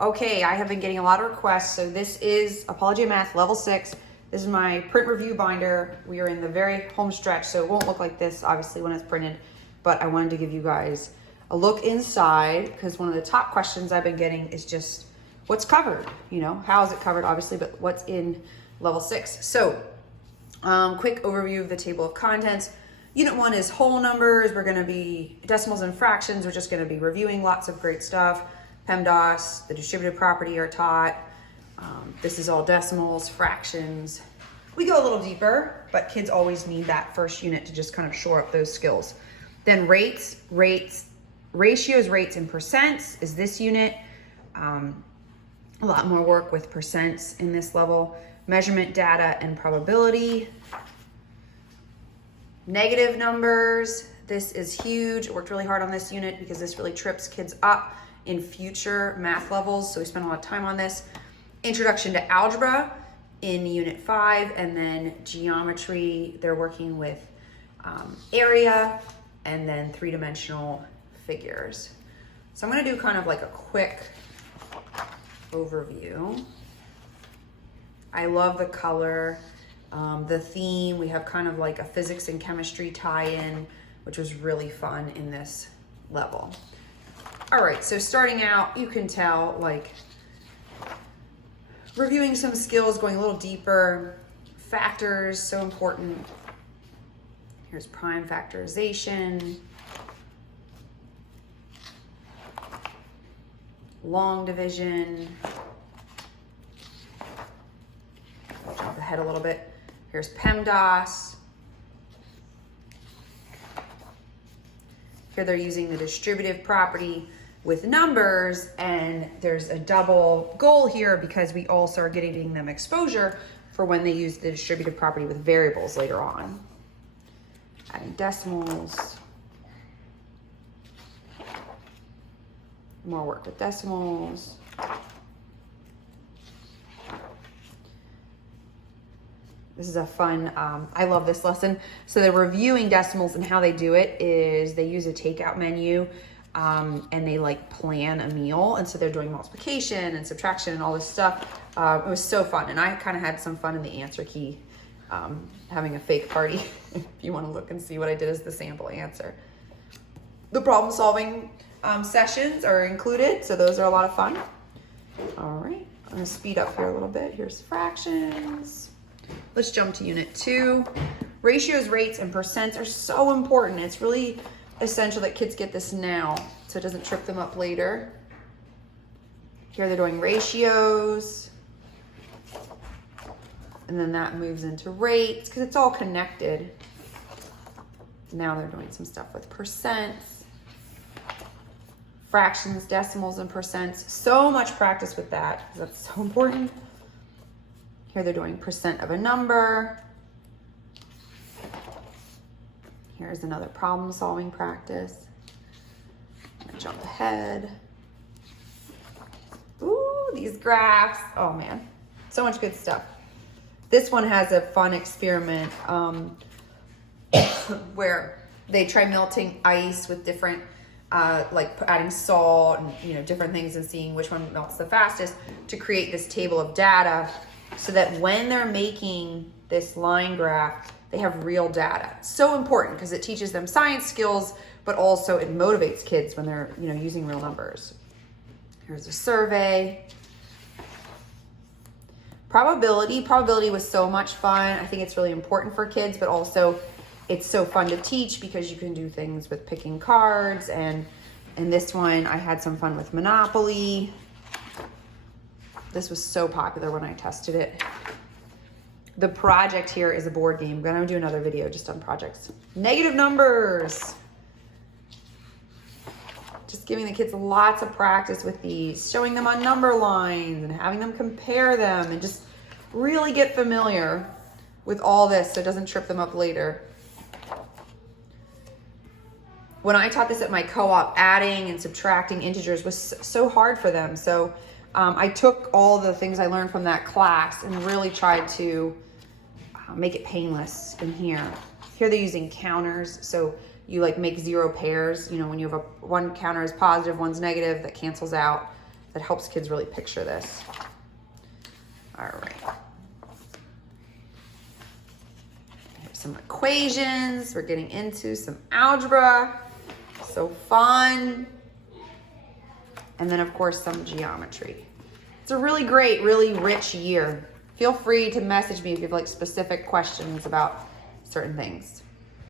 Okay, I have been getting a lot of requests. So this is Apologia Math Level 6. This is my print review binder. We are in the very home stretch, so it won't look like this, obviously, when it's printed. But I wanted to give you guys a look inside, because one of the top questions I've been getting is just what's covered? You know, how is it covered, obviously, but what's in Level 6? So, quick overview of the table of contents. Unit 1 is whole numbers. We're going to be decimals and fractions. We're just going to be reviewing lots of great stuff. PEMDAS, the distributive property are taught. This is all decimals, fractions. We go a little deeper, but kids always need that first unit to just kind of shore up those skills. Then ratios, rates, and percents is this unit. A lot more work with percents in this level. Measurement data and probability. Negative numbers. This is huge. I worked really hard on this unit because this really trips kids up in future math levels, so we spent a lot of time on this. Introduction to algebra in Unit 5, and then geometry, they're working with area, and then three-dimensional figures. So I'm gonna do kind of like a quick overview. I love the color, the theme. We have kind of like a physics and chemistry tie-in, which was really fun in this level. All right, so starting out, you can tell, like, reviewing some skills, going a little deeper. Factors, so important. Here's prime factorization. Long division. I'll jump ahead a little bit. Here's PEMDAS. Here they're using the distributive property with numbers, and there's a double goal here because we also are getting them exposure for when they use the distributive property with variables later on. Adding decimals. More work with decimals. This is a fun, I love this lesson. So they're reviewing decimals, and how they do it is they use a takeout menu, and they like plan a meal. And so they're doing multiplication and subtraction and all this stuff. It was so fun. And I kind of had some fun in the answer key, having a fake party. If you want to look and see what I did as the sample answer. The problem solving sessions are included. So those are a lot of fun. All right, I'm gonna speed up here a little bit. Here's fractions. Let's jump to Unit 2. Ratios, rates, and percents are so important. It's really essential that kids get this now so it doesn't trip them up later. Here they're doing ratios. And then that moves into rates because it's all connected. Now they're doing some stuff with percents. Fractions, decimals, and percents. So much practice with that because that's so important. Here they're doing percent of a number. Here's another problem solving practice. I'm gonna jump ahead. Ooh, these graphs. Oh man, so much good stuff. This one has a fun experiment where they try melting ice with different, like adding salt and different things and seeing which one melts the fastest to create this table of data so that when they're making this line graph, they have real data. So important because it teaches them science skills, but also it motivates kids when they're using real numbers. Here's a survey. Probability. Probability was so much fun. I think it's really important for kids, but also it's so fun to teach because you can do things with picking cards. And in this one, I had some fun with Monopoly. This was so popular when I tested it. The project here is a board game. I'm gonna do another video just on projects. Negative numbers. Just giving the kids lots of practice with these, showing them on number lines and having them compare them and just really get familiar with all this so it doesn't trip them up later. When I taught this at my co-op, adding and subtracting integers was so hard for them. So I took all the things I learned from that class and really tried to make it painless in here. Here they're using counters, so you like make zero pairs. When you have one counter is positive, one's negative, that cancels out. that helps kids really picture this. All right. Here's some equations. We're getting into some algebra. So fun. And then of course some geometry. It's a really great, really rich year. Feel free to message me if you have like specific questions about certain things.